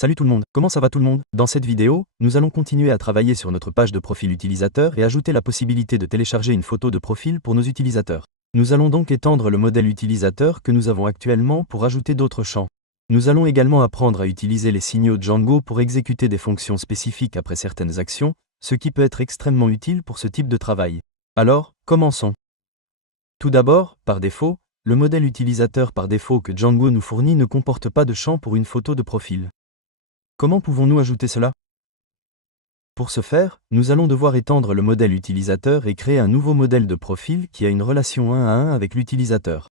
Salut tout le monde, comment ça va tout le monde? Dans cette vidéo, nous allons continuer à travailler sur notre page de profil utilisateur et ajouter la possibilité de télécharger une photo de profil pour nos utilisateurs. Nous allons donc étendre le modèle utilisateur que nous avons actuellement pour ajouter d'autres champs. Nous allons également apprendre à utiliser les signaux Django pour exécuter des fonctions spécifiques après certaines actions, ce qui peut être extrêmement utile pour ce type de travail. Alors, commençons. Tout d'abord, par défaut, le modèle utilisateur par défaut que Django nous fournit ne comporte pas de champ pour une photo de profil. Comment pouvons-nous ajouter cela? Pour ce faire, nous allons devoir étendre le modèle utilisateur et créer un nouveau modèle de profil qui a une relation 1 à 1 avec l'utilisateur.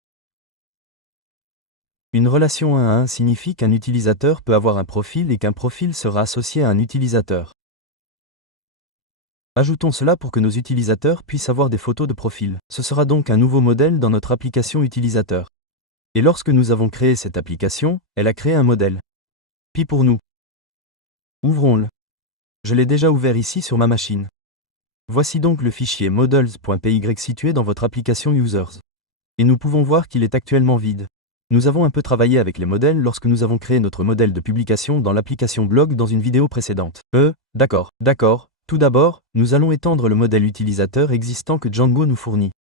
Une relation 1 à 1 signifie qu'un utilisateur peut avoir un profil et qu'un profil sera associé à un utilisateur. Ajoutons cela pour que nos utilisateurs puissent avoir des photos de profil. Ce sera donc un nouveau modèle dans notre application utilisateur. Et lorsque nous avons créé cette application, elle a créé un modèle. Pi pour nous. Ouvrons-le. Je l'ai déjà ouvert ici sur ma machine. Voici donc le fichier models.py situé dans votre application Users. Et nous pouvons voir qu'il est actuellement vide. Nous avons un peu travaillé avec les modèles lorsque nous avons créé notre modèle de publication dans l'application blog dans une vidéo précédente. D'accord. Tout d'abord, nous allons étendre le modèle utilisateur existant que Django nous fournit.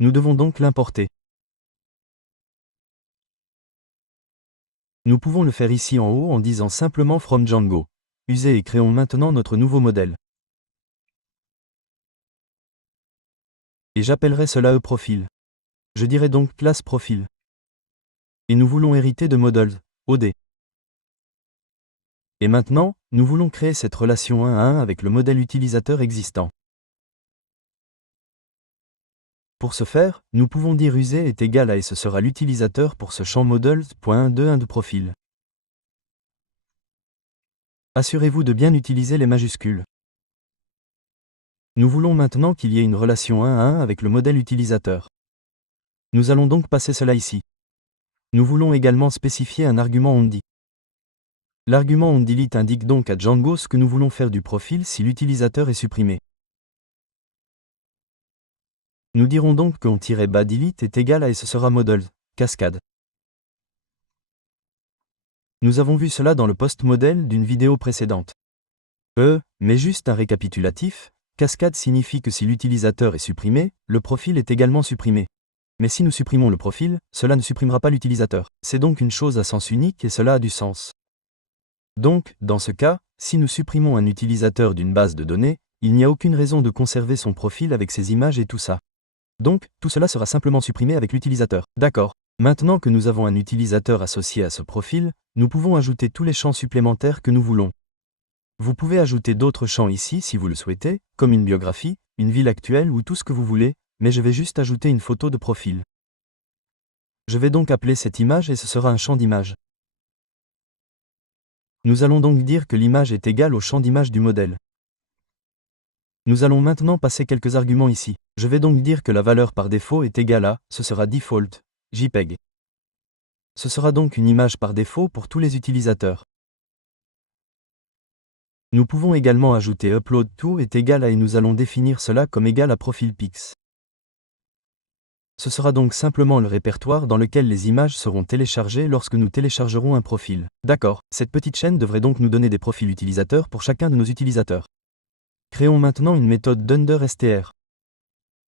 Nous devons donc l'importer. Nous pouvons le faire ici en haut en disant simplement from Django. Usez et créons maintenant notre nouveau modèle. Et j'appellerai cela eProfil. Je dirai donc classe profil. Et nous voulons hériter de models, OD. Et maintenant, nous voulons créer cette relation 1 à 1 avec le modèle utilisateur existant. Pour ce faire, nous pouvons dire user est égal à et ce sera l'utilisateur pour ce champ models.121 de profil. Assurez-vous de bien utiliser les majuscules. Nous voulons maintenant qu'il y ait une relation 1 à 1 avec le modèle utilisateur. Nous allons donc passer cela ici. Nous voulons également spécifier un argument onDelete. L'argument onDelete indique donc à Django ce que nous voulons faire du profil si l'utilisateur est supprimé. Nous dirons donc que on-delete est égal à et ce sera models, cascade. Nous avons vu cela dans le post-modèle d'une vidéo précédente. Mais juste un récapitulatif, cascade signifie que si l'utilisateur est supprimé, le profil est également supprimé. Mais si nous supprimons le profil, cela ne supprimera pas l'utilisateur. C'est donc une chose à sens unique et cela a du sens. Donc, dans ce cas, si nous supprimons un utilisateur d'une base de données, il n'y a aucune raison de conserver son profil avec ses images et tout ça. Donc, tout cela sera simplement supprimé avec l'utilisateur. D'accord. Maintenant que nous avons un utilisateur associé à ce profil, nous pouvons ajouter tous les champs supplémentaires que nous voulons. Vous pouvez ajouter d'autres champs ici si vous le souhaitez, comme une biographie, une ville actuelle ou tout ce que vous voulez, mais je vais juste ajouter une photo de profil. Je vais donc appeler cette image et ce sera un champ d'image. Nous allons donc dire que l'image est égale au champ d'image du modèle. Nous allons maintenant passer quelques arguments ici. Je vais donc dire que la valeur par défaut est égale à, ce sera default, JPEG. Ce sera donc une image par défaut pour tous les utilisateurs. Nous pouvons également ajouter upload to est égal à et nous allons définir cela comme égal à profilpix. Ce sera donc simplement le répertoire dans lequel les images seront téléchargées lorsque nous téléchargerons un profil. D'accord, cette petite chaîne devrait donc nous donner des profils utilisateurs pour chacun de nos utilisateurs. Créons maintenant une méthode dunderstr.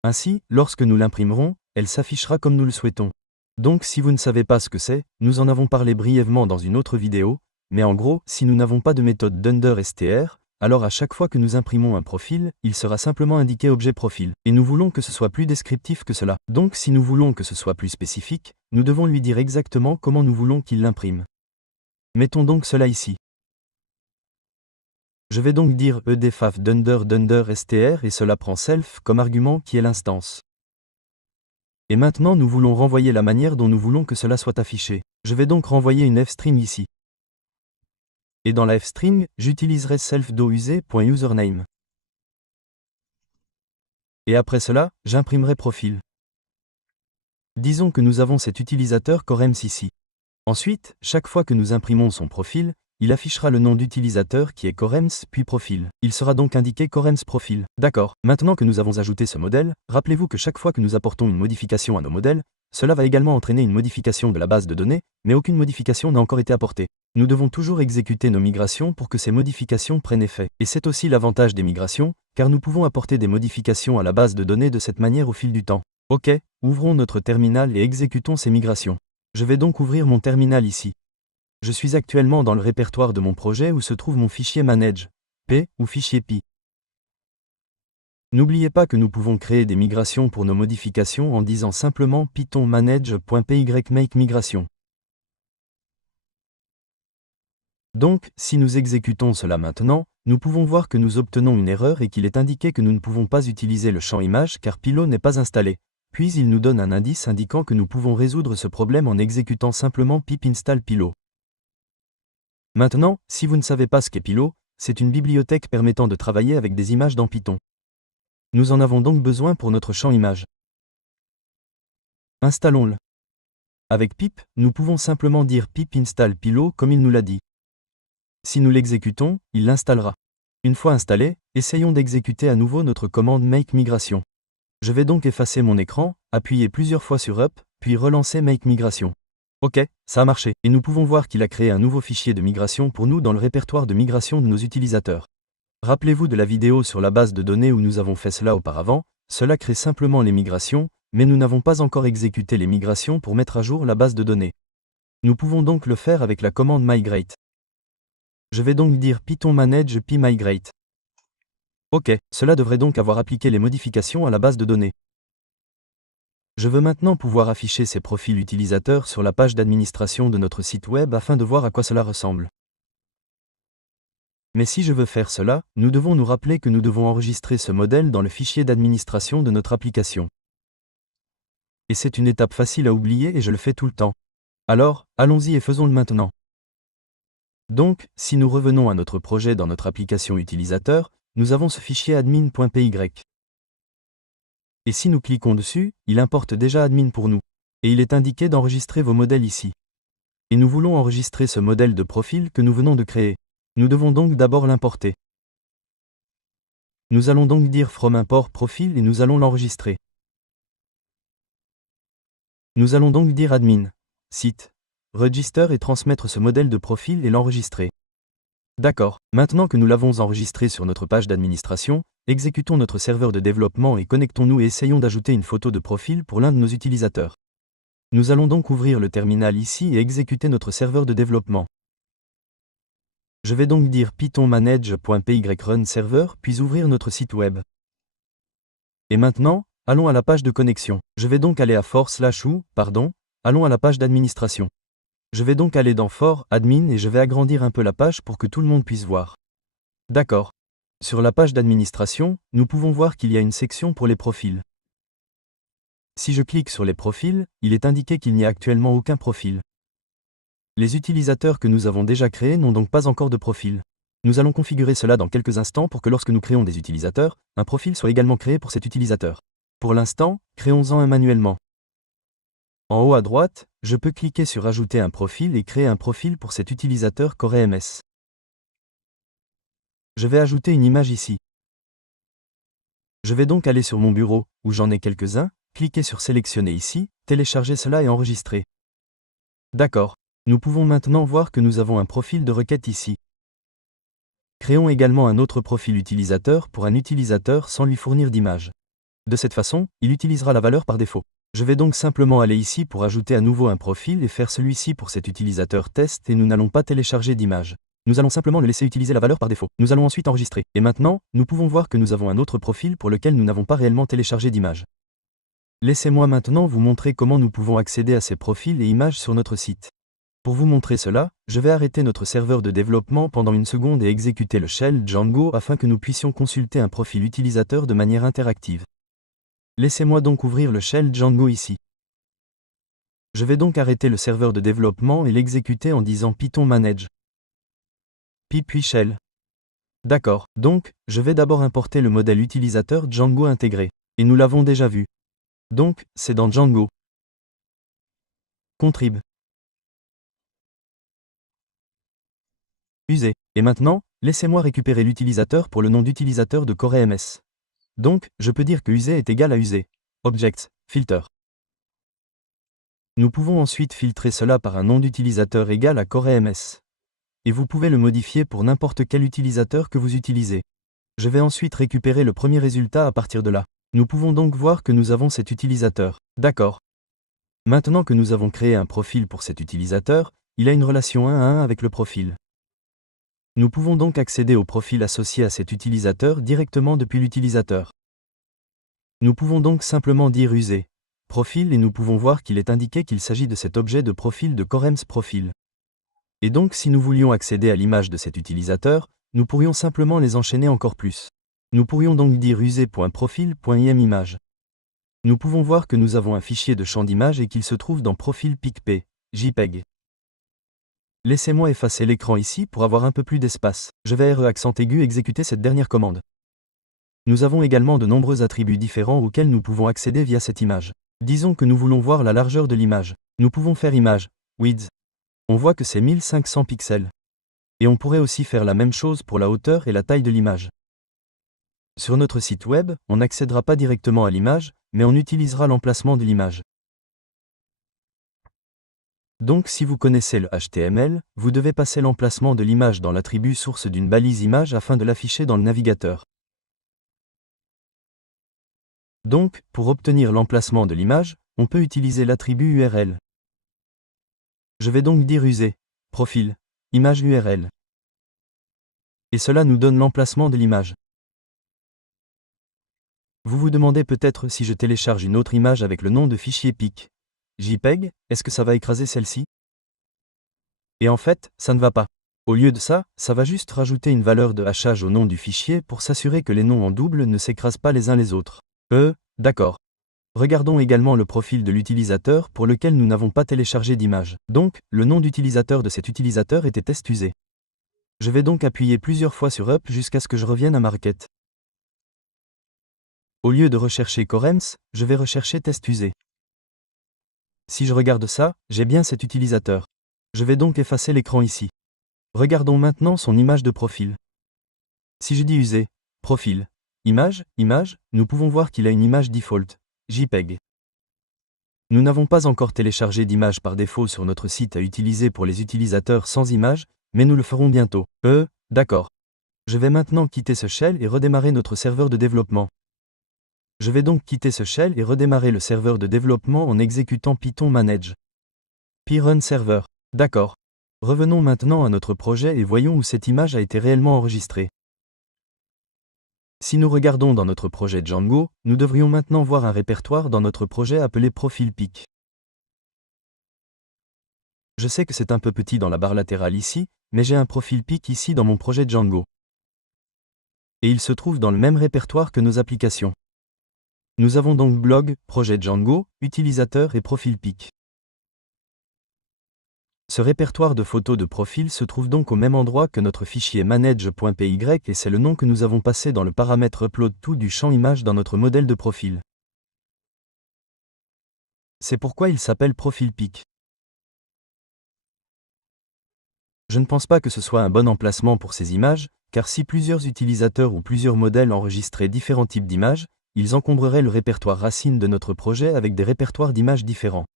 Ainsi, lorsque nous l'imprimerons, elle s'affichera comme nous le souhaitons. Donc si vous ne savez pas ce que c'est, nous en avons parlé brièvement dans une autre vidéo, mais en gros, si nous n'avons pas de méthode dunderstr, alors à chaque fois que nous imprimons un profil, il sera simplement indiqué objet profil. Et nous voulons que ce soit plus descriptif que cela. Donc si nous voulons que ce soit plus spécifique, nous devons lui dire exactement comment nous voulons qu'il l'imprime. Mettons donc cela ici. Je vais donc dire edfaf dunderstr et cela prend self comme argument qui est l'instance. Et maintenant nous voulons renvoyer la manière dont nous voulons que cela soit affiché. Je vais donc renvoyer une fstring ici. Et dans la fstring, j'utiliserai self.username. Et après cela, j'imprimerai profil. Disons que nous avons cet utilisateur Corems ici. Ensuite, chaque fois que nous imprimons son profil, il affichera le nom d'utilisateur qui est Corems puis profil. Il sera donc indiqué Corems profil. D'accord. Maintenant que nous avons ajouté ce modèle, rappelez-vous que chaque fois que nous apportons une modification à nos modèles, cela va également entraîner une modification de la base de données, mais aucune modification n'a encore été apportée. Nous devons toujours exécuter nos migrations pour que ces modifications prennent effet. Et c'est aussi l'avantage des migrations, car nous pouvons apporter des modifications à la base de données de cette manière au fil du temps. Ok, ouvrons notre terminal et exécutons ces migrations. Je vais donc ouvrir mon terminal ici. Je suis actuellement dans le répertoire de mon projet où se trouve mon fichier manage.py ou fichier py. N'oubliez pas que nous pouvons créer des migrations pour nos modifications en disant simplement python manage.py make migration. Donc, si nous exécutons cela maintenant, nous pouvons voir que nous obtenons une erreur et qu'il est indiqué que nous ne pouvons pas utiliser le champ image car Pylo n'est pas installé. Puis il nous donne un indice indiquant que nous pouvons résoudre ce problème en exécutant simplement pip install Pylo. Maintenant, si vous ne savez pas ce qu'est Pylo, c'est une bibliothèque permettant de travailler avec des images dans Python. Nous en avons donc besoin pour notre champ image. Installons-le. Avec pip, nous pouvons simplement dire pip install Pylo comme il nous l'a dit. Si nous l'exécutons, il l'installera. Une fois installé, essayons d'exécuter à nouveau notre commande make migration. Je vais donc effacer mon écran, appuyer plusieurs fois sur Up, puis relancer make migration. Ok, ça a marché, et nous pouvons voir qu'il a créé un nouveau fichier de migration pour nous dans le répertoire de migration de nos utilisateurs. Rappelez-vous de la vidéo sur la base de données où nous avons fait cela auparavant, cela crée simplement les migrations, mais nous n'avons pas encore exécuté les migrations pour mettre à jour la base de données. Nous pouvons donc le faire avec la commande migrate. Je vais donc dire python manage py migrate. Ok, cela devrait donc avoir appliqué les modifications à la base de données. Je veux maintenant pouvoir afficher ces profils utilisateurs sur la page d'administration de notre site web afin de voir à quoi cela ressemble. Mais si je veux faire cela, nous devons nous rappeler que nous devons enregistrer ce modèle dans le fichier d'administration de notre application. Et c'est une étape facile à oublier et je le fais tout le temps. Alors, allons-y et faisons-le maintenant. Donc, si nous revenons à notre projet dans notre application utilisateur, nous avons ce fichier admin.py. Et si nous cliquons dessus, il importe déjà admin pour nous. Et il est indiqué d'enregistrer vos modèles ici. Et nous voulons enregistrer ce modèle de profil que nous venons de créer. Nous devons donc d'abord l'importer. Nous allons donc dire from import profil et nous allons l'enregistrer. Nous allons donc dire admin, site, register et transmettre ce modèle de profil et l'enregistrer. D'accord, maintenant que nous l'avons enregistré sur notre page d'administration, exécutons notre serveur de développement et connectons-nous et essayons d'ajouter une photo de profil pour l'un de nos utilisateurs. Nous allons donc ouvrir le terminal ici et exécuter notre serveur de développement. Je vais donc dire python manage.py run server puis ouvrir notre site web. Et maintenant, allons à la page de connexion. Je vais donc aller à allons à la page d'administration. Je vais donc aller dans For, Admin et je vais agrandir un peu la page pour que tout le monde puisse voir. D'accord. Sur la page d'administration, nous pouvons voir qu'il y a une section pour les profils. Si je clique sur les profils, il est indiqué qu'il n'y a actuellement aucun profil. Les utilisateurs que nous avons déjà créés n'ont donc pas encore de profil. Nous allons configurer cela dans quelques instants pour que lorsque nous créons des utilisateurs, un profil soit également créé pour cet utilisateur. Pour l'instant, créons-en un manuellement. En haut à droite, je peux cliquer sur Ajouter un profil et créer un profil pour cet utilisateur CoreMS. Je vais ajouter une image ici. Je vais donc aller sur mon bureau, où j'en ai quelques-uns, cliquer sur Sélectionner ici, télécharger cela et enregistrer. D'accord. Nous pouvons maintenant voir que nous avons un profil de requête ici. Créons également un autre profil utilisateur pour un utilisateur sans lui fournir d'image. De cette façon, il utilisera la valeur par défaut. Je vais donc simplement aller ici pour ajouter à nouveau un profil et faire celui-ci pour cet utilisateur test et nous n'allons pas télécharger d'image. Nous allons simplement le laisser utiliser la valeur par défaut. Nous allons ensuite enregistrer. Et maintenant, nous pouvons voir que nous avons un autre profil pour lequel nous n'avons pas réellement téléchargé d'image. Laissez-moi maintenant vous montrer comment nous pouvons accéder à ces profils et images sur notre site. Pour vous montrer cela, je vais arrêter notre serveur de développement pendant une seconde et exécuter le shell Django afin que nous puissions consulter un profil utilisateur de manière interactive. Laissez-moi donc ouvrir le shell Django ici. Je vais donc arrêter le serveur de développement et l'exécuter en disant python manage. Py puis shell. D'accord, donc, je vais d'abord importer le modèle utilisateur Django intégré. Et nous l'avons déjà vu. Donc, c'est dans Django. Contrib. User. Et maintenant, laissez-moi récupérer l'utilisateur pour le nom d'utilisateur de CoreMS. Donc, je peux dire que user est égal à user. Object, filter. Nous pouvons ensuite filtrer cela par un nom d'utilisateur égal à CoreMS. Et vous pouvez le modifier pour n'importe quel utilisateur que vous utilisez. Je vais ensuite récupérer le premier résultat à partir de là. Nous pouvons donc voir que nous avons cet utilisateur. D'accord. Maintenant que nous avons créé un profil pour cet utilisateur, il a une relation 1 à 1 avec le profil. Nous pouvons donc accéder au profil associé à cet utilisateur directement depuis l'utilisateur. Nous pouvons donc simplement dire user profil et nous pouvons voir qu'il est indiqué qu'il s'agit de cet objet de profil de CoreMS profil. Et donc si nous voulions accéder à l'image de cet utilisateur, nous pourrions simplement les enchaîner encore plus. Nous pourrions donc dire user.profil.image. Nous pouvons voir que nous avons un fichier de champ d'image et qu'il se trouve dans profil PicP, JPEG. Laissez-moi effacer l'écran ici pour avoir un peu plus d'espace. Je vais accent aigu exécuter cette dernière commande. Nous avons également de nombreux attributs différents auxquels nous pouvons accéder via cette image. Disons que nous voulons voir la largeur de l'image. Nous pouvons faire image, width. On voit que c'est 1500 pixels. Et on pourrait aussi faire la même chose pour la hauteur et la taille de l'image. Sur notre site web, on n'accédera pas directement à l'image, mais on utilisera l'emplacement de l'image. Donc si vous connaissez le HTML, vous devez passer l'emplacement de l'image dans l'attribut source d'une balise image afin de l'afficher dans le navigateur. Donc, pour obtenir l'emplacement de l'image, on peut utiliser l'attribut URL. Je vais donc dire user, profil, image URL. Et cela nous donne l'emplacement de l'image. Vous vous demandez peut-être si je télécharge une autre image avec le nom de fichier PIC, JPEG, est-ce que ça va écraser celle-ci? Et en fait, ça ne va pas. Au lieu de ça, ça va juste rajouter une valeur de hachage au nom du fichier pour s'assurer que les noms en double ne s'écrasent pas les uns les autres. D'accord. Regardons également le profil de l'utilisateur pour lequel nous n'avons pas téléchargé d'image. Donc, le nom d'utilisateur de cet utilisateur était TestUser. Je vais donc appuyer plusieurs fois sur Up jusqu'à ce que je revienne à ma requête. Au lieu de rechercher CoreMS, je vais rechercher TestUser. Si je regarde ça, j'ai bien cet utilisateur. Je vais donc effacer l'écran ici. Regardons maintenant son image de profil. Si je dis user, profil, image, nous pouvons voir qu'il a une image default, JPEG. Nous n'avons pas encore téléchargé d'image par défaut sur notre site à utiliser pour les utilisateurs sans image, mais nous le ferons bientôt. D'accord. Je vais maintenant quitter ce shell et redémarrer notre serveur de développement. Je vais donc quitter ce shell et redémarrer le serveur de développement en exécutant Python manage. Pyrun server. D'accord. Revenons maintenant à notre projet et voyons où cette image a été réellement enregistrée. Si nous regardons dans notre projet Django, nous devrions maintenant voir un répertoire dans notre projet appelé Profil PIC. Je sais que c'est un peu petit dans la barre latérale ici, mais j'ai un profil PIC ici dans mon projet Django. Et il se trouve dans le même répertoire que nos applications. Nous avons donc blog, projet Django, utilisateur et profil PIC. Ce répertoire de photos de profil se trouve donc au même endroit que notre fichier manage.py et c'est le nom que nous avons passé dans le paramètre upload to du champ image dans notre modèle de profil. C'est pourquoi il s'appelle profil PIC. Je ne pense pas que ce soit un bon emplacement pour ces images, car si plusieurs utilisateurs ou plusieurs modèles enregistraient différents types d'images, ils encombreraient le répertoire racine de notre projet avec des répertoires d'images différents.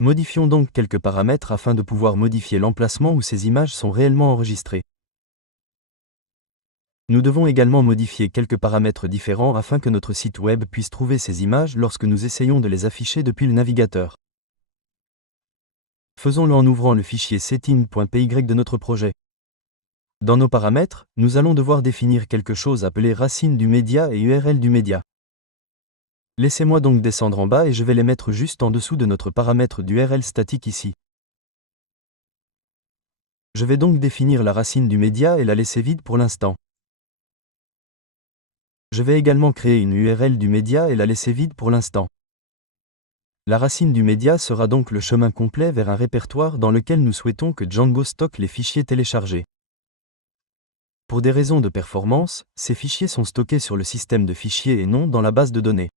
Modifions donc quelques paramètres afin de pouvoir modifier l'emplacement où ces images sont réellement enregistrées. Nous devons également modifier quelques paramètres différents afin que notre site web puisse trouver ces images lorsque nous essayons de les afficher depuis le navigateur. Faisons-le en ouvrant le fichier setting.py de notre projet. Dans nos paramètres, nous allons devoir définir quelque chose appelé racine du média et URL du média. Laissez-moi donc descendre en bas et je vais les mettre juste en dessous de notre paramètre d'URL statique ici. Je vais donc définir la racine du média et la laisser vide pour l'instant. Je vais également créer une URL du média et la laisser vide pour l'instant. La racine du média sera donc le chemin complet vers un répertoire dans lequel nous souhaitons que Django stocke les fichiers téléchargés. Pour des raisons de performance, ces fichiers sont stockés sur le système de fichiers et non dans la base de données.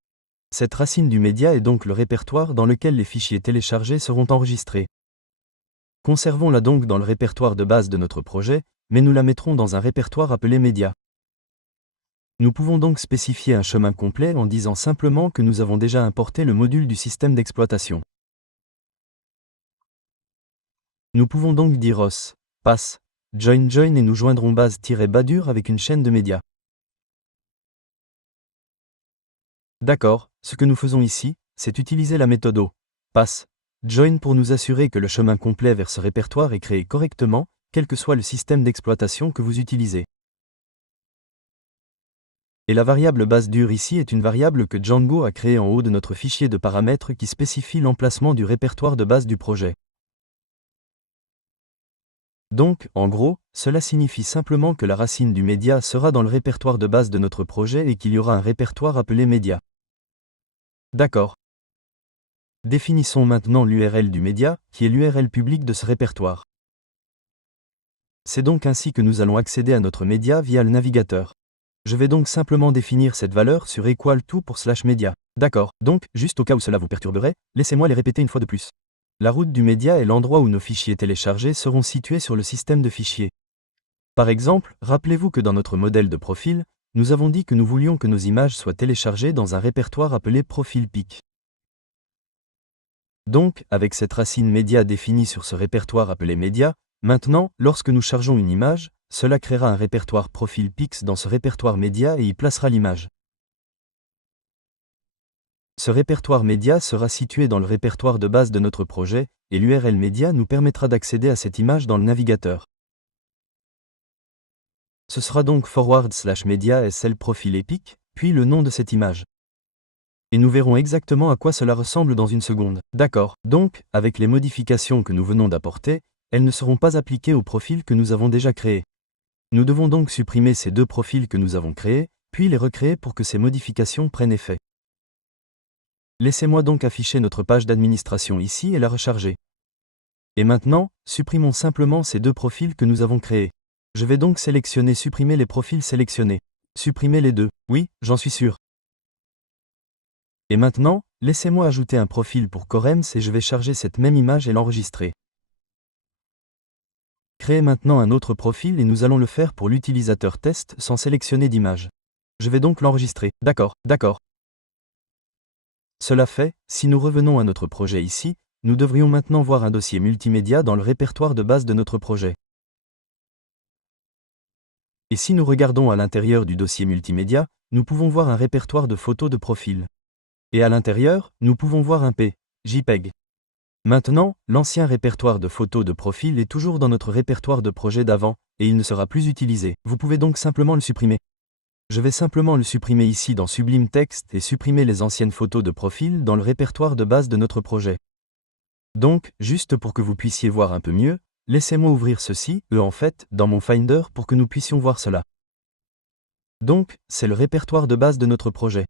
Cette racine du média est donc le répertoire dans lequel les fichiers téléchargés seront enregistrés. Conservons-la donc dans le répertoire de base de notre projet, mais nous la mettrons dans un répertoire appelé média. Nous pouvons donc spécifier un chemin complet en disant simplement que nous avons déjà importé le module du système d'exploitation. Nous pouvons donc dire os, pass, join et nous joindrons base-badur avec une chaîne de médias. D'accord, ce que nous faisons ici, c'est utiliser la méthode o, pass, join pour nous assurer que le chemin complet vers ce répertoire est créé correctement, quel que soit le système d'exploitation que vous utilisez. Et la variable base-dur ici est une variable que Django a créée en haut de notre fichier de paramètres qui spécifie l'emplacement du répertoire de base du projet. Donc, en gros, cela signifie simplement que la racine du média sera dans le répertoire de base de notre projet et qu'il y aura un répertoire appelé média. D'accord. Définissons maintenant l'URL du média, qui est l'URL public de ce répertoire. C'est donc ainsi que nous allons accéder à notre média via le navigateur. Je vais donc simplement définir cette valeur sur equal to pour /média. D'accord, donc, juste au cas où cela vous perturberait, laissez-moi les répéter une fois de plus. La route du média est l'endroit où nos fichiers téléchargés seront situés sur le système de fichiers. Par exemple, rappelez-vous que dans notre modèle de profil, nous avons dit que nous voulions que nos images soient téléchargées dans un répertoire appelé profil PIC. Donc, avec cette racine média définie sur ce répertoire appelé média, maintenant, lorsque nous chargeons une image, cela créera un répertoire profil PIX dans ce répertoire média et y placera l'image. Ce répertoire média sera situé dans le répertoire de base de notre projet, et l'URL média nous permettra d'accéder à cette image dans le navigateur. Ce sera donc forward/media SL profil epic, puis le nom de cette image. Et nous verrons exactement à quoi cela ressemble dans une seconde. D'accord, donc, avec les modifications que nous venons d'apporter, elles ne seront pas appliquées au profil que nous avons déjà créé. Nous devons donc supprimer ces deux profils que nous avons créés, puis les recréer pour que ces modifications prennent effet. Laissez-moi donc afficher notre page d'administration ici et la recharger. Et maintenant, supprimons simplement ces deux profils que nous avons créés. Je vais donc sélectionner supprimer les profils sélectionnés. Supprimer les deux, oui, j'en suis sûr. Et maintenant, laissez-moi ajouter un profil pour Corems et je vais charger cette même image et l'enregistrer. Créez maintenant un autre profil et nous allons le faire pour l'utilisateur test sans sélectionner d'image. Je vais donc l'enregistrer. D'accord. Cela fait, si nous revenons à notre projet ici, nous devrions maintenant voir un dossier multimédia dans le répertoire de base de notre projet. Et si nous regardons à l'intérieur du dossier multimédia, nous pouvons voir un répertoire de photos de profil. Et à l'intérieur, nous pouvons voir un JPEG. Maintenant, l'ancien répertoire de photos de profil est toujours dans notre répertoire de projet d'avant, et il ne sera plus utilisé. Vous pouvez donc simplement le supprimer. Je vais simplement le supprimer ici dans Sublime Text et supprimer les anciennes photos de profil dans le répertoire de base de notre projet. Donc, juste pour que vous puissiez voir un peu mieux, laissez-moi ouvrir ceci, en fait, dans mon Finder pour que nous puissions voir cela. Donc, c'est le répertoire de base de notre projet.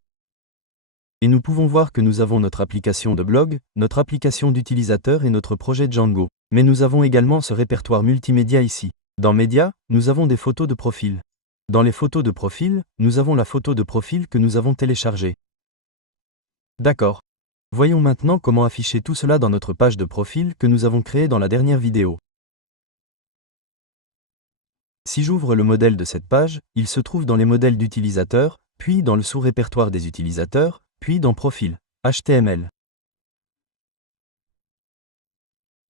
Et nous pouvons voir que nous avons notre application de blog, notre application d'utilisateur et notre projet Django. Mais nous avons également ce répertoire multimédia ici. Dans Média, nous avons des photos de profil. Dans les photos de profil, nous avons la photo de profil que nous avons téléchargée. D'accord. Voyons maintenant comment afficher tout cela dans notre page de profil que nous avons créée dans la dernière vidéo. Si j'ouvre le modèle de cette page, il se trouve dans les modèles d'utilisateurs, puis dans le sous-répertoire des utilisateurs, puis dans Profil, HTML.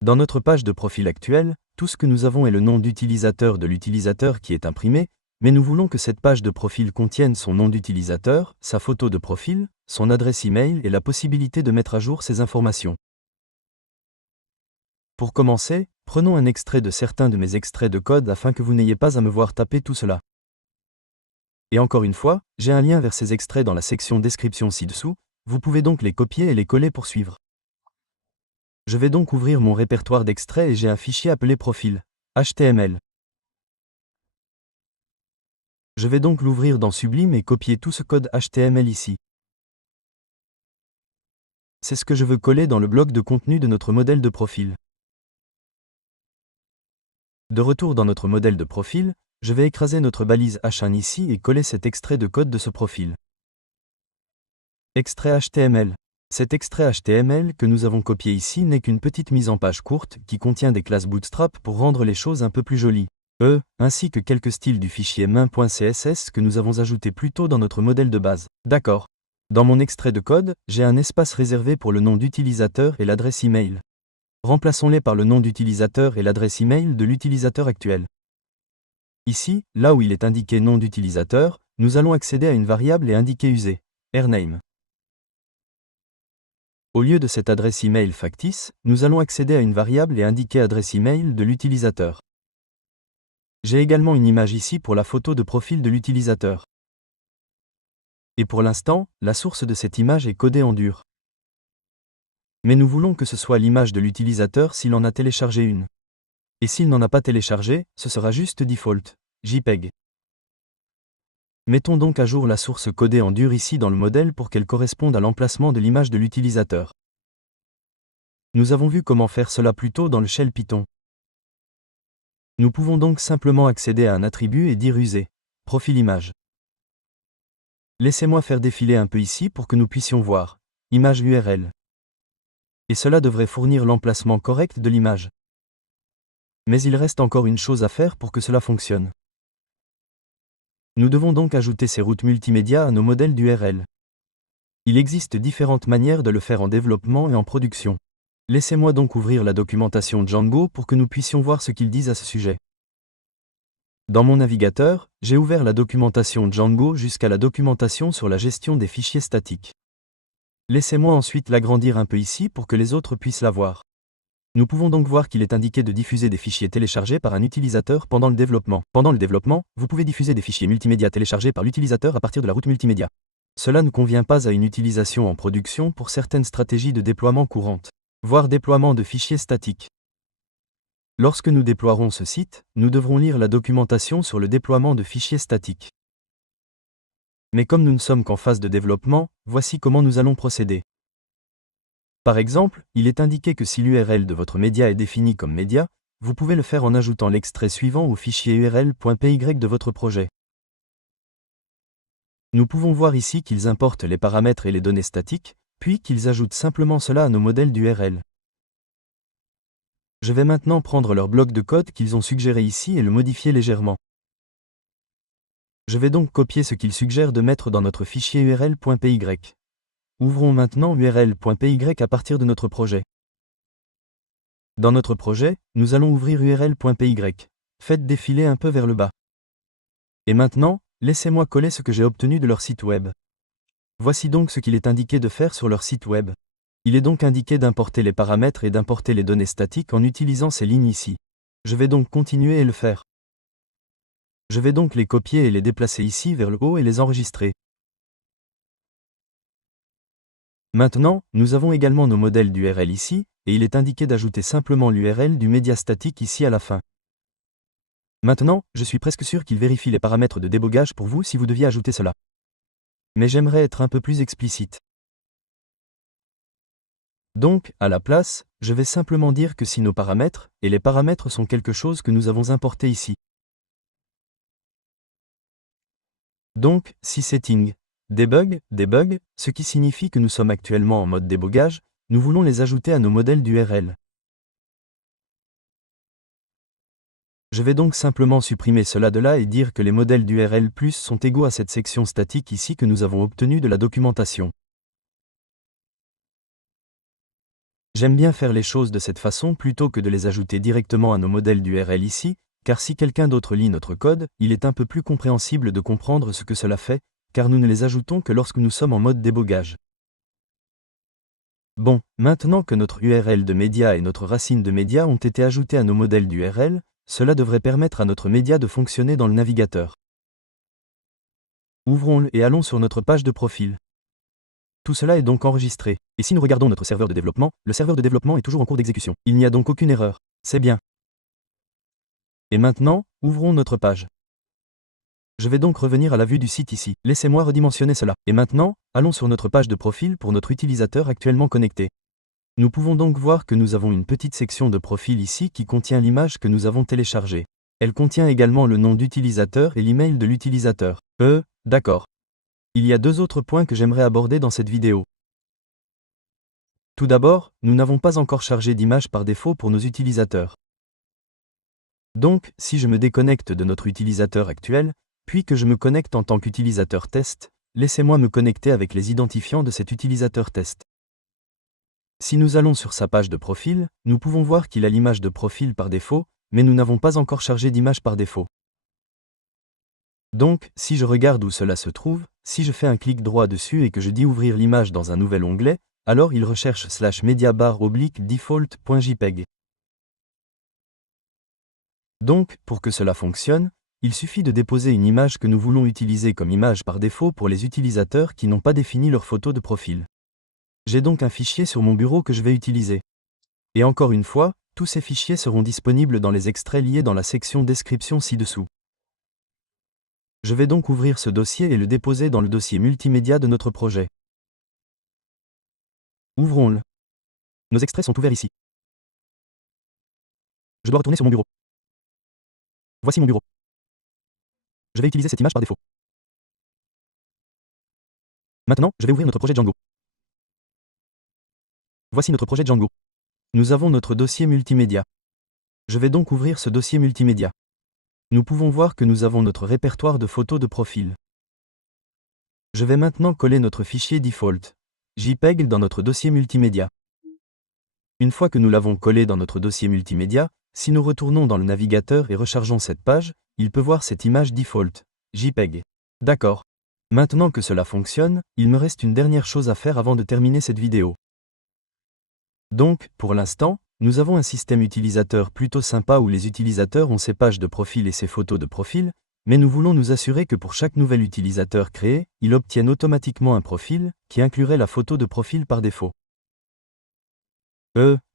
Dans notre page de profil actuelle, tout ce que nous avons est le nom d'utilisateur de l'utilisateur qui est imprimé, mais nous voulons que cette page de profil contienne son nom d'utilisateur, sa photo de profil, son adresse email et la possibilité de mettre à jour ces informations. Pour commencer, prenons un extrait de certains de mes extraits de code afin que vous n'ayez pas à me voir taper tout cela. Et encore une fois, j'ai un lien vers ces extraits dans la section description ci-dessous, vous pouvez donc les copier et les coller pour suivre. Je vais donc ouvrir mon répertoire d'extraits et j'ai un fichier appelé profil, HTML. Je vais donc l'ouvrir dans Sublime et copier tout ce code HTML ici. C'est ce que je veux coller dans le bloc de contenu de notre modèle de profil. De retour dans notre modèle de profil, je vais écraser notre balise H1 ici et coller cet extrait de code de ce profil. Extrait HTML. Cet extrait HTML que nous avons copié ici n'est qu'une petite mise en page courte qui contient des classes Bootstrap pour rendre les choses un peu plus jolies. ainsi que quelques styles du fichier main.css que nous avons ajouté plus tôt dans notre modèle de base. D'accord. Dans mon extrait de code, j'ai un espace réservé pour le nom d'utilisateur et l'adresse email. Remplaçons-les par le nom d'utilisateur et l'adresse email de l'utilisateur actuel. Ici, là où il est indiqué nom d'utilisateur, nous allons accéder à une variable et indiquer user, airname. Au lieu de cette adresse email factice, nous allons accéder à une variable et indiquer adresse email de l'utilisateur. J'ai également une image ici pour la photo de profil de l'utilisateur. Et pour l'instant, la source de cette image est codée en dur. Mais nous voulons que ce soit l'image de l'utilisateur s'il en a téléchargé une. Et s'il n'en a pas téléchargé, ce sera juste default, JPEG. Mettons donc à jour la source codée en dur ici dans le modèle pour qu'elle corresponde à l'emplacement de l'image de l'utilisateur. Nous avons vu comment faire cela plus tôt dans le shell Python. Nous pouvons donc simplement accéder à un attribut et dire user, profil image. Laissez-moi faire défiler un peu ici pour que nous puissions voir, image URL. Et cela devrait fournir l'emplacement correct de l'image. Mais il reste encore une chose à faire pour que cela fonctionne. Nous devons donc ajouter ces routes multimédia à nos modèles d'URL. Il existe différentes manières de le faire en développement et en production. Laissez-moi donc ouvrir la documentation Django pour que nous puissions voir ce qu'ils disent à ce sujet. Dans mon navigateur, j'ai ouvert la documentation Django jusqu'à la documentation sur la gestion des fichiers statiques. Laissez-moi ensuite l'agrandir un peu ici pour que les autres puissent la voir. Nous pouvons donc voir qu'il est indiqué de diffuser des fichiers téléchargés par un utilisateur pendant le développement. Pendant le développement, vous pouvez diffuser des fichiers multimédia téléchargés par l'utilisateur à partir de la route multimédia. Cela ne convient pas à une utilisation en production pour certaines stratégies de déploiement courantes, voire déploiement de fichiers statiques. Lorsque nous déploierons ce site, nous devrons lire la documentation sur le déploiement de fichiers statiques. Mais comme nous ne sommes qu'en phase de développement, voici comment nous allons procéder. Par exemple, il est indiqué que si l'URL de votre média est définie comme média, vous pouvez le faire en ajoutant l'extrait suivant au fichier url.py de votre projet. Nous pouvons voir ici qu'ils importent les paramètres et les données statiques, puis qu'ils ajoutent simplement cela à nos modèles d'URL. Je vais maintenant prendre leur bloc de code qu'ils ont suggéré ici et le modifier légèrement. Je vais donc copier ce qu'ils suggèrent de mettre dans notre fichier url.py. Ouvrons maintenant url.py à partir de notre projet. Dans notre projet, nous allons ouvrir url.py. Faites défiler un peu vers le bas. Et maintenant, laissez-moi coller ce que j'ai obtenu de leur site web. Voici donc ce qu'il est indiqué de faire sur leur site web. Il est donc indiqué d'importer les paramètres et d'importer les données statiques en utilisant ces lignes ici. Je vais donc continuer et le faire. Je vais donc les copier et les déplacer ici vers le haut et les enregistrer. Maintenant, nous avons également nos modèles d'URL ici, et il est indiqué d'ajouter simplement l'URL du média statique ici à la fin. Maintenant, je suis presque sûr qu'il vérifie les paramètres de débogage pour vous si vous deviez ajouter cela. Mais j'aimerais être un peu plus explicite. Donc, à la place, je vais simplement dire que si nos paramètres, et les paramètres sont quelque chose que nous avons importé ici. Donc, si setting, debug, ce qui signifie que nous sommes actuellement en mode débogage, nous voulons les ajouter à nos modèles d'URL. Je vais donc simplement supprimer cela de là et dire que les modèles d'URL+ sont égaux à cette section statique ici que nous avons obtenue de la documentation. J'aime bien faire les choses de cette façon plutôt que de les ajouter directement à nos modèles d'URL ici, car si quelqu'un d'autre lit notre code, il est un peu plus compréhensible de comprendre ce que cela fait, car nous ne les ajoutons que lorsque nous sommes en mode débogage. Bon, maintenant que notre URL de média et notre racine de média ont été ajoutés à nos modèles d'URL, cela devrait permettre à notre média de fonctionner dans le navigateur. Ouvrons-le et allons sur notre page de profil. Tout cela est donc enregistré. Et si nous regardons notre serveur de développement, le serveur de développement est toujours en cours d'exécution. Il n'y a donc aucune erreur. C'est bien. Et maintenant, ouvrons notre page. Je vais donc revenir à la vue du site ici. Laissez-moi redimensionner cela. Et maintenant, allons sur notre page de profil pour notre utilisateur actuellement connecté. Nous pouvons donc voir que nous avons une petite section de profil ici qui contient l'image que nous avons téléchargée. Elle contient également le nom d'utilisateur et l'email de l'utilisateur. D'accord. Il y a deux autres points que j'aimerais aborder dans cette vidéo. Tout d'abord, nous n'avons pas encore chargé d'image par défaut pour nos utilisateurs. Donc, si je me déconnecte de notre utilisateur actuel, puis que je me connecte en tant qu'utilisateur test, laissez-moi me connecter avec les identifiants de cet utilisateur test. Si nous allons sur sa page de profil, nous pouvons voir qu'il a l'image de profil par défaut, mais nous n'avons pas encore chargé d'image par défaut. Donc, si je regarde où cela se trouve, si je fais un clic droit dessus et que je dis ouvrir l'image dans un nouvel onglet, alors il recherche /media_default.jpg. Donc, pour que cela fonctionne, il suffit de déposer une image que nous voulons utiliser comme image par défaut pour les utilisateurs qui n'ont pas défini leur photo de profil. J'ai donc un fichier sur mon bureau que je vais utiliser. Et encore une fois, tous ces fichiers seront disponibles dans les extraits liés dans la section description ci-dessous. Je vais donc ouvrir ce dossier et le déposer dans le dossier multimédia de notre projet. Ouvrons-le. Nos extraits sont ouverts ici. Je dois retourner sur mon bureau. Voici mon bureau. Je vais utiliser cette image par défaut. Maintenant, je vais ouvrir notre projet Django. Voici notre projet Django. Nous avons notre dossier multimédia. Je vais donc ouvrir ce dossier multimédia. Nous pouvons voir que nous avons notre répertoire de photos de profil. Je vais maintenant coller notre fichier default, JPEG, dans notre dossier multimédia. Une fois que nous l'avons collé dans notre dossier multimédia, si nous retournons dans le navigateur et rechargeons cette page, il peut voir cette image default, JPEG. D'accord. Maintenant que cela fonctionne, il me reste une dernière chose à faire avant de terminer cette vidéo. Donc, pour l'instant, nous avons un système utilisateur plutôt sympa où les utilisateurs ont ces pages de profil et ces photos de profil, mais nous voulons nous assurer que pour chaque nouvel utilisateur créé, il obtienne automatiquement un profil, qui inclurait la photo de profil par défaut.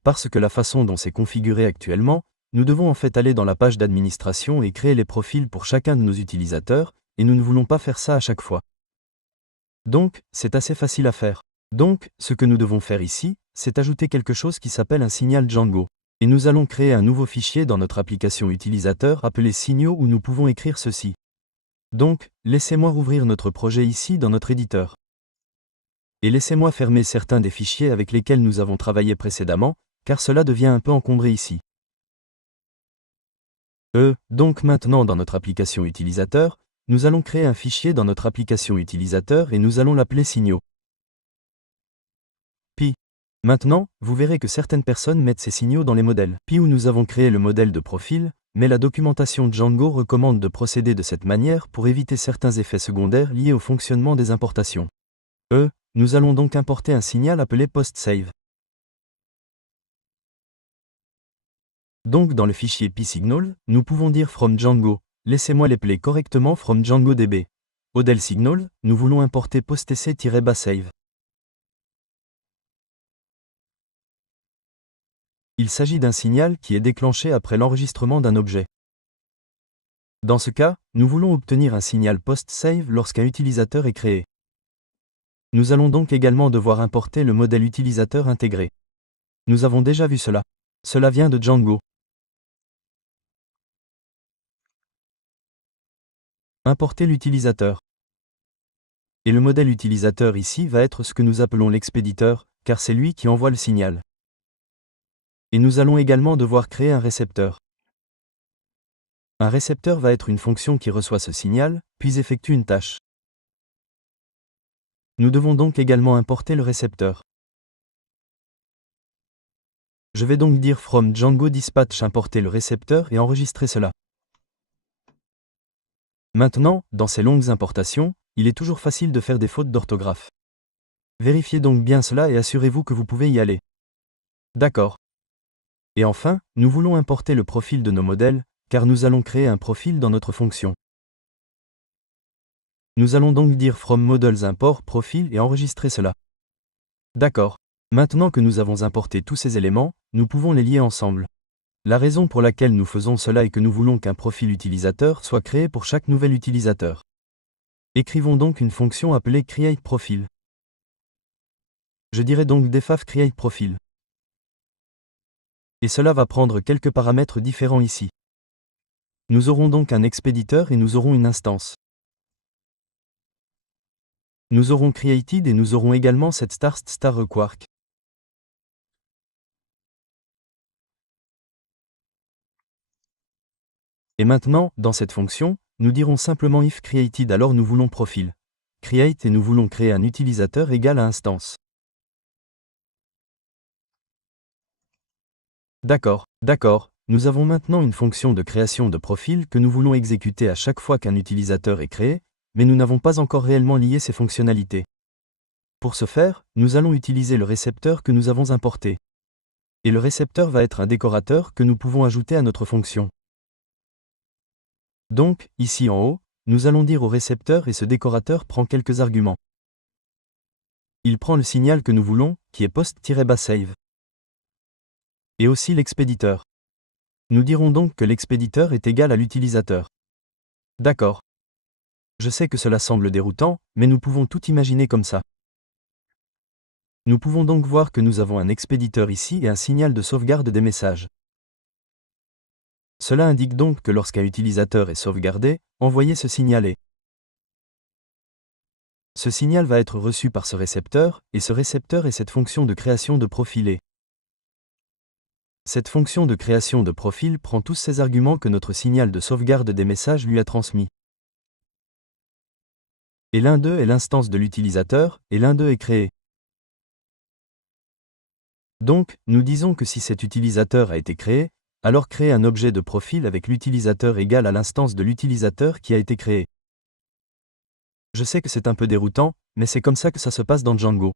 Parce que la façon dont c'est configuré actuellement, nous devons en fait aller dans la page d'administration et créer les profils pour chacun de nos utilisateurs, et nous ne voulons pas faire ça à chaque fois. Donc, c'est assez facile à faire. Donc, ce que nous devons faire ici, c'est ajouter quelque chose qui s'appelle un signal Django. Et nous allons créer un nouveau fichier dans notre application utilisateur appelé signaux où nous pouvons écrire ceci. Donc, laissez-moi rouvrir notre projet ici dans notre éditeur. Et laissez-moi fermer certains des fichiers avec lesquels nous avons travaillé précédemment, car cela devient un peu encombré ici. Donc maintenant dans notre application utilisateur, nous allons créer un fichier dans notre application utilisateur et nous allons l'appeler signaux. Pi. Maintenant, vous verrez que certaines personnes mettent ces signaux dans les modèles. Pi où nous avons créé le modèle de profil, mais la documentation Django recommande de procéder de cette manière pour éviter certains effets secondaires liés au fonctionnement des importations. Nous allons donc importer un signal appelé PostSave. Donc dans le fichier psignal, nous pouvons dire from Django, laissez-moi l'épeler correctement from DjangoDB. Au del signal, nous voulons importer postec-save. Il s'agit d'un signal qui est déclenché après l'enregistrement d'un objet. Dans ce cas, nous voulons obtenir un signal PostSave lorsqu'un utilisateur est créé. Nous allons donc également devoir importer le modèle utilisateur intégré. Nous avons déjà vu cela. Cela vient de Django. Importer l'utilisateur. Et le modèle utilisateur ici va être ce que nous appelons l'expéditeur, car c'est lui qui envoie le signal. Et nous allons également devoir créer un récepteur. Un récepteur va être une fonction qui reçoit ce signal, puis effectue une tâche. Nous devons donc également importer le récepteur. Je vais donc dire from Django dispatch importer le récepteur et enregistrer cela. Maintenant, dans ces longues importations, il est toujours facile de faire des fautes d'orthographe. Vérifiez donc bien cela et assurez-vous que vous pouvez y aller. D'accord. Et enfin, nous voulons importer le profil de nos modèles, car nous allons créer un profil dans notre fonction. Nous allons donc dire from models import profil et enregistrer cela. D'accord. Maintenant que nous avons importé tous ces éléments, nous pouvons les lier ensemble. La raison pour laquelle nous faisons cela est que nous voulons qu'un profil utilisateur soit créé pour chaque nouvel utilisateur. Écrivons donc une fonction appelée createProfile. Je dirai donc def createProfile. Et cela va prendre quelques paramètres différents ici. Nous aurons donc un expéditeur et nous aurons une instance. Nous aurons created et nous aurons également cette star_requark. Et maintenant, dans cette fonction, nous dirons simplement if created, alors nous voulons profil create et nous voulons créer un utilisateur égal à instance. D'accord, nous avons maintenant une fonction de création de profil que nous voulons exécuter à chaque fois qu'un utilisateur est créé, mais nous n'avons pas encore réellement lié ces fonctionnalités. Pour ce faire, nous allons utiliser le récepteur que nous avons importé. Et le récepteur va être un décorateur que nous pouvons ajouter à notre fonction. Donc, ici en haut, nous allons dire au récepteur et ce décorateur prend quelques arguments. Il prend le signal que nous voulons, qui est post-save. Et aussi l'expéditeur. Nous dirons donc que l'expéditeur est égal à l'utilisateur. D'accord. Je sais que cela semble déroutant, mais nous pouvons tout imaginer comme ça. Nous pouvons donc voir que nous avons un expéditeur ici et un signal de sauvegarde des messages. Cela indique donc que lorsqu'un utilisateur est sauvegardé, envoyez ce signal est. Ce signal va être reçu par ce récepteur, et ce récepteur est cette fonction de création de profil est. Cette fonction de création de profil prend tous ces arguments que notre signal de sauvegarde des messages lui a transmis. Et l'un d'eux est l'instance de l'utilisateur, et l'un d'eux est créé. Donc, nous disons que si cet utilisateur a été créé, alors créer un objet de profil avec l'utilisateur égal à l'instance de l'utilisateur qui a été créé. Je sais que c'est un peu déroutant, mais c'est comme ça que ça se passe dans Django.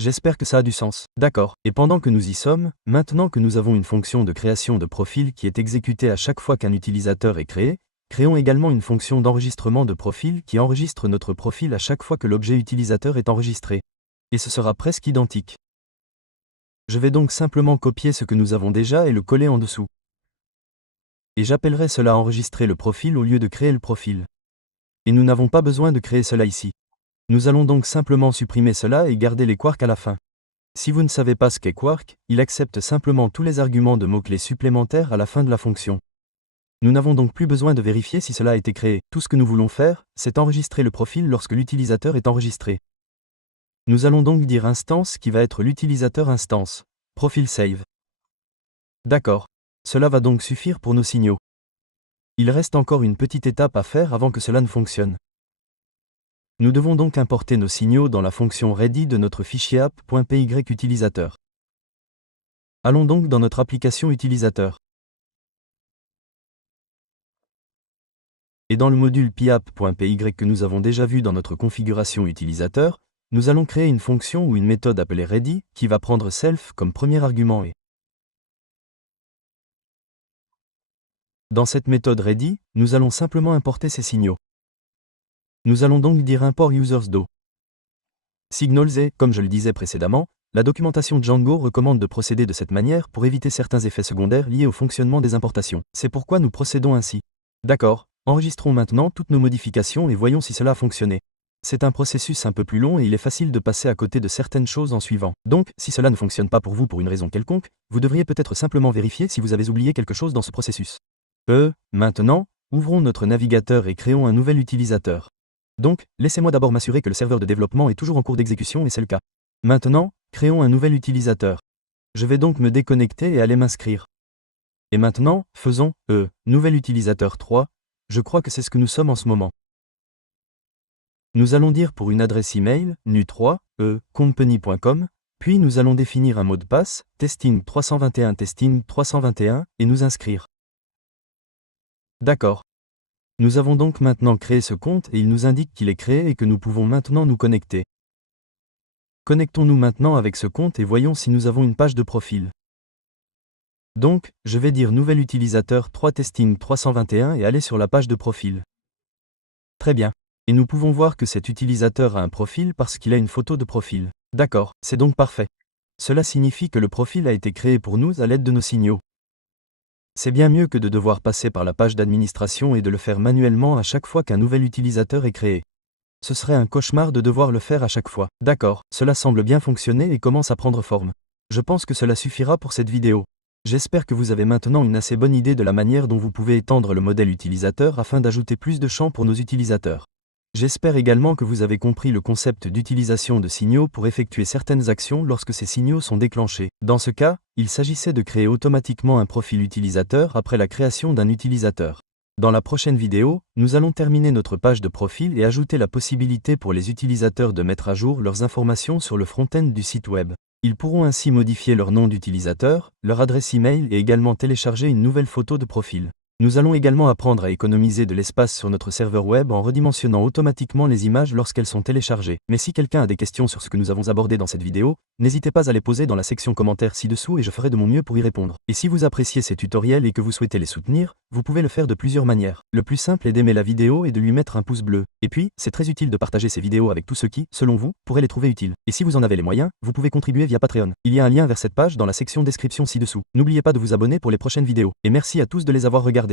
J'espère que ça a du sens. D'accord. Et pendant que nous y sommes, maintenant que nous avons une fonction de création de profil qui est exécutée à chaque fois qu'un utilisateur est créé, créons également une fonction d'enregistrement de profil qui enregistre notre profil à chaque fois que l'objet utilisateur est enregistré. Et ce sera presque identique. Je vais donc simplement copier ce que nous avons déjà et le coller en dessous. Et j'appellerai cela enregistrer le profil au lieu de créer le profil. Et nous n'avons pas besoin de créer cela ici. Nous allons donc simplement supprimer cela et garder les quarks à la fin. Si vous ne savez pas ce qu'est quark, il accepte simplement tous les arguments de mots-clés supplémentaires à la fin de la fonction. Nous n'avons donc plus besoin de vérifier si cela a été créé. Tout ce que nous voulons faire, c'est enregistrer le profil lorsque l'utilisateur est enregistré. Nous allons donc dire instance qui va être l'utilisateur instance. Profil save. D'accord. Cela va donc suffire pour nos signaux. Il reste encore une petite étape à faire avant que cela ne fonctionne. Nous devons donc importer nos signaux dans la fonction ready de notre fichier app.py utilisateur. Allons donc dans notre application utilisateur. Et dans le module piapp.py que nous avons déjà vu dans notre configuration utilisateur, nous allons créer une fonction ou une méthode appelée ready qui va prendre self comme premier argument et. Dans cette méthode ready, nous allons simplement importer ces signaux. Nous allons donc dire import users_do. Signals et, comme je le disais précédemment, la documentation Django recommande de procéder de cette manière pour éviter certains effets secondaires liés au fonctionnement des importations. C'est pourquoi nous procédons ainsi. D'accord, enregistrons maintenant toutes nos modifications et voyons si cela a fonctionné. C'est un processus un peu plus long et il est facile de passer à côté de certaines choses en suivant. Donc, si cela ne fonctionne pas pour vous pour une raison quelconque, vous devriez peut-être simplement vérifier si vous avez oublié quelque chose dans ce processus. Maintenant, ouvrons notre navigateur et créons un nouvel utilisateur. Donc, laissez-moi d'abord m'assurer que le serveur de développement est toujours en cours d'exécution et c'est le cas. Maintenant, créons un nouvel utilisateur. Je vais donc me déconnecter et aller m'inscrire. Et maintenant, faisons nouvel utilisateur 3, je crois que c'est ce que nous sommes en ce moment. Nous allons dire pour une adresse email, nu3, company.com, puis nous allons définir un mot de passe, testing321 et nous inscrire. D'accord. Nous avons donc maintenant créé ce compte et il nous indique qu'il est créé et que nous pouvons maintenant nous connecter. Connectons-nous maintenant avec ce compte et voyons si nous avons une page de profil. Donc, je vais dire nouvel utilisateur 3 testing321 et aller sur la page de profil. Très bien. Et nous pouvons voir que cet utilisateur a un profil parce qu'il a une photo de profil. D'accord, c'est donc parfait. Cela signifie que le profil a été créé pour nous à l'aide de nos signaux. C'est bien mieux que de devoir passer par la page d'administration et de le faire manuellement à chaque fois qu'un nouvel utilisateur est créé. Ce serait un cauchemar de devoir le faire à chaque fois. D'accord, cela semble bien fonctionner et commence à prendre forme. Je pense que cela suffira pour cette vidéo. J'espère que vous avez maintenant une assez bonne idée de la manière dont vous pouvez étendre le modèle utilisateur afin d'ajouter plus de champs pour nos utilisateurs. J'espère également que vous avez compris le concept d'utilisation de signaux pour effectuer certaines actions lorsque ces signaux sont déclenchés. Dans ce cas, il s'agissait de créer automatiquement un profil utilisateur après la création d'un utilisateur. Dans la prochaine vidéo, nous allons terminer notre page de profil et ajouter la possibilité pour les utilisateurs de mettre à jour leurs informations sur le front-end du site web. Ils pourront ainsi modifier leur nom d'utilisateur, leur adresse email et également télécharger une nouvelle photo de profil. Nous allons également apprendre à économiser de l'espace sur notre serveur web en redimensionnant automatiquement les images lorsqu'elles sont téléchargées. Mais si quelqu'un a des questions sur ce que nous avons abordé dans cette vidéo, n'hésitez pas à les poser dans la section commentaires ci-dessous et je ferai de mon mieux pour y répondre. Et si vous appréciez ces tutoriels et que vous souhaitez les soutenir, vous pouvez le faire de plusieurs manières. Le plus simple est d'aimer la vidéo et de lui mettre un pouce bleu. Et puis, c'est très utile de partager ces vidéos avec tous ceux qui, selon vous, pourraient les trouver utiles. Et si vous en avez les moyens, vous pouvez contribuer via Patreon. Il y a un lien vers cette page dans la section description ci-dessous. N'oubliez pas de vous abonner pour les prochaines vidéos. Et merci à tous de les avoir regardées.